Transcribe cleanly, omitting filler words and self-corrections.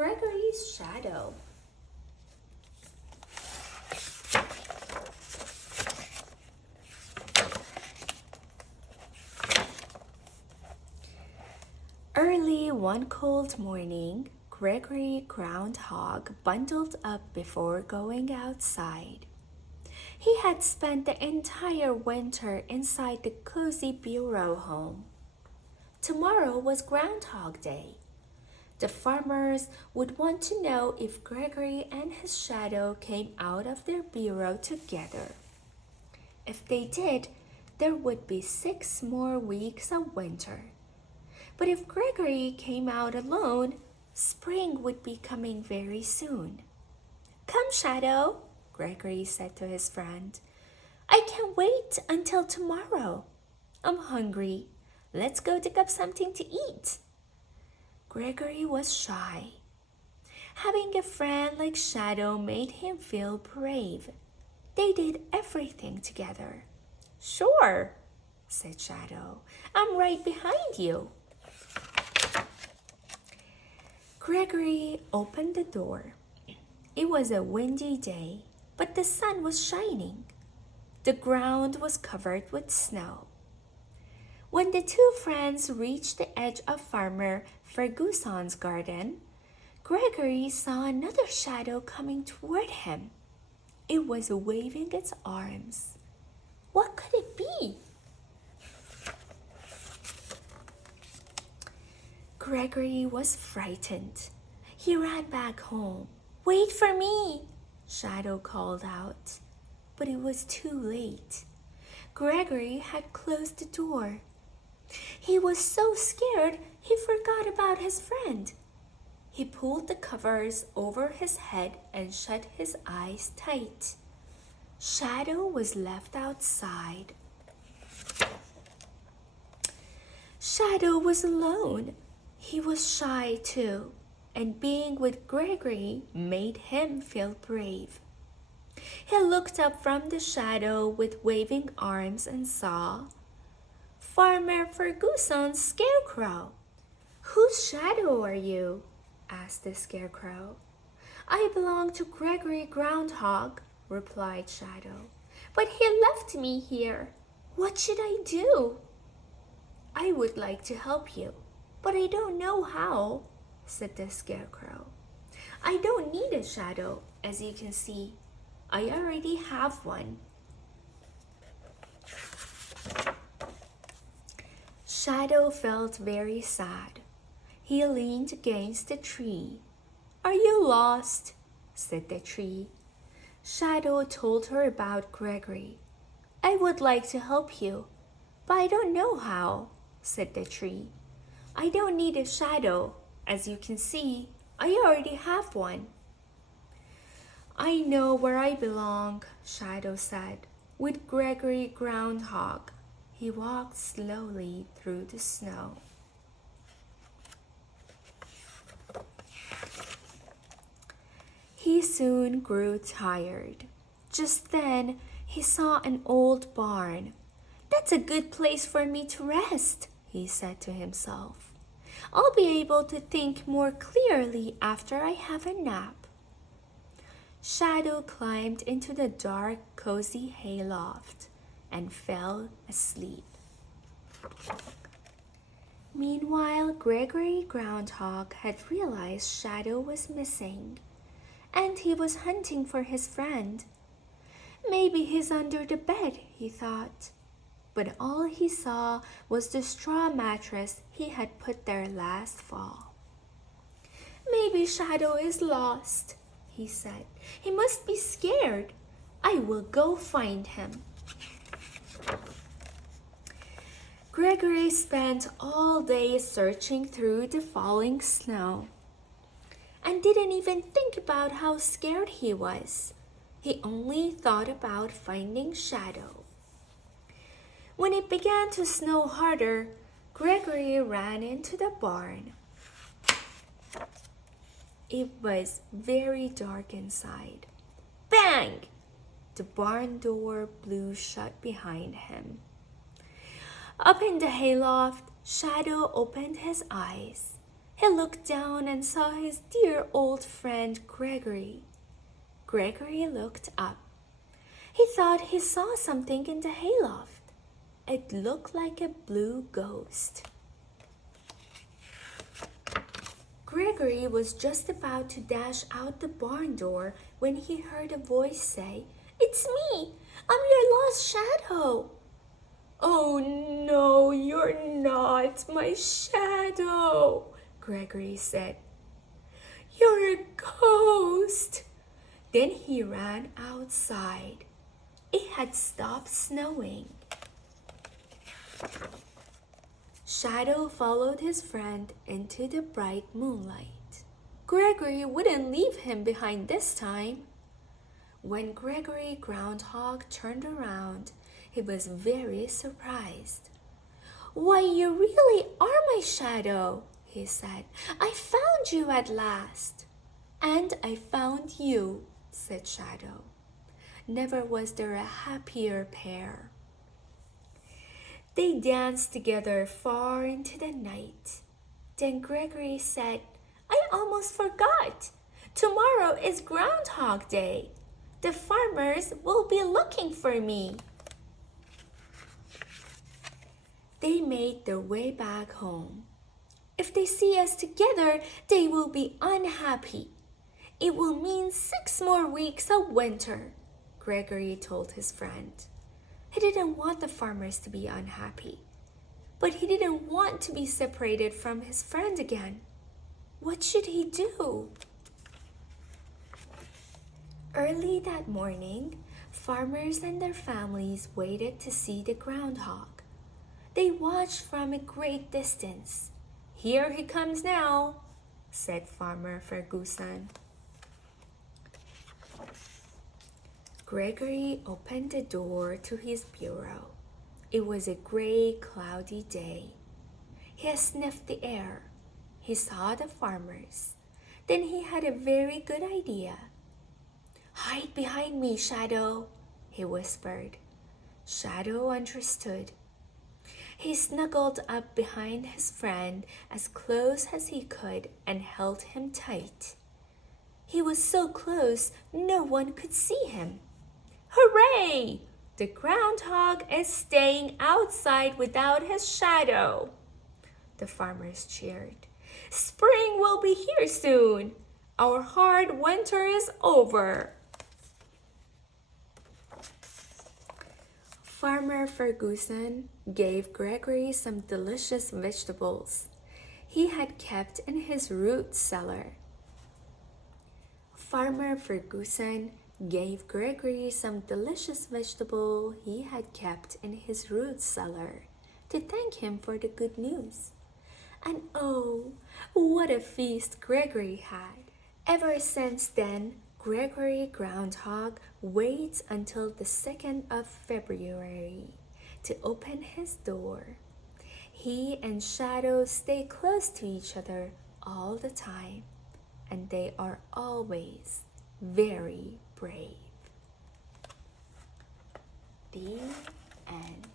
Gregory's shadow. Early one cold morning, Gregory Groundhog bundled up before going outside. He had spent the entire winter inside the cozy bureau home. Tomorrow was Groundhog Day. The farmers would want to know if Gregory and his shadow came out of their bureau together. If they did, there would be 6 more weeks of winter. But if Gregory came out alone, spring would be coming very soon. "Come, Shadow," Gregory said to his friend. "I can't wait until tomorrow. I'm hungry. Let's go dig up something to eat." Gregory was shy. Having a friend like Shadow made him feel brave. They did everything together. "Sure," said Shadow. "I'm right behind you." Gregory opened the door. It was a windy day, but the sun was shining. The ground was covered with snow. When the two friends reached the edge of Farmer Ferguson's garden, Gregory saw another shadow coming toward him. It was waving its arms. What could it be? Gregory was frightened. He ran back home. "Wait for me," Shadow called out. But it was too late. Gregory had closed the door. He was so scared he forgot about his friend. He pulled the covers over his head and shut his eyes tight. Shadow was left outside. Shadow was alone. He was shy too, and being with Gregory made him feel brave. He looked up from the shadow with waving arms and saw Farmer Ferguson's scarecrow. "Whose shadow are you?" asked the scarecrow. "I belong to Gregory Groundhog," replied Shadow. "But he left me here. What should I do?" "I would like to help you, but I don't know how," said the scarecrow. "I don't need a shadow, as you can see. I already have one." Shadow felt very sad. He leaned against the tree. "Are you lost?" said the tree. Shadow told her about Gregory. "I would like to help you, but I don't know how," said the tree. "I don't need a shadow. As you can see, I already have one." "I know where I belong," Shadow said, "with Gregory Groundhog." He walked slowly through the snow. He soon grew tired. Just then, he saw an old barn. "That's a good place for me to rest," he said to himself. "I'll be able to think more clearly after I have a nap." Shadow climbed into the dark, cozy hayloft and fell asleep. Meanwhile, Gregory Groundhog had realized Shadow was missing, and he was hunting for his friend. "Maybe he's under the bed," he thought. But all he saw was the straw mattress he had put there last fall. "Maybe Shadow is lost," he said. "He must be scared. I will go find him." Gregory spent all day searching through the falling snow and didn't even think about how scared he was. He only thought about finding Shadow. When it began to snow harder, Gregory ran into the barn. It was very dark inside. Bang! The barn door blew shut behind him. Up in the hayloft, Shadow opened his eyes. He looked down and saw his dear old friend Gregory. Gregory looked up. He thought he saw something in the hayloft. It looked like a blue ghost. Gregory was just about to dash out the barn door when he heard a voice say, "It's me! I'm your lost shadow!" "Oh no, you're not my shadow," Gregory said. "You're a ghost." Then he ran outside. It had stopped snowing. Shadow followed his friend into the bright moonlight. Gregory wouldn't leave him behind this time. When Gregory Groundhog turned around, he was very surprised. "Why, you really are my shadow," he said. "I found you at last." "And I found you," said Shadow. Never was there a happier pair. They danced together far into the night. Then Gregory said, "I almost forgot. Tomorrow is Groundhog Day. The farmers will be looking for me." They made their way back home. "If they see us together, they will be unhappy. It will mean 6 more weeks of winter," Gregory told his friend. He didn't want the farmers to be unhappy, but he didn't want to be separated from his friend again. What should he do? Early that morning, farmers and their families waited to see the groundhog. They watched from a great distance. "Here he comes now," said Farmer Ferguson. Gregory opened the door to his bureau. It was a gray, cloudy day. He sniffed the air. He saw the farmers. Then he had a very good idea. "Hide behind me, Shadow," he whispered. Shadow understood. He snuggled up behind his friend as close as he could and held him tight. He was so close no one could see him. "Hooray! The groundhog is staying outside without his shadow," the farmers cheered. "Spring will be here soon. Our hard winter is over." Farmer Ferguson gave Gregory some delicious vegetables he had kept in his root cellar. Farmer Ferguson gave Gregory some delicious vegetable he had kept in his root cellar to thank him for the good news. And oh, what a feast Gregory had! Ever since then, Gregory Groundhog waits until the 2nd of February to open his door. He and Shadow stay close to each other all the time, and they are always very brave. The end.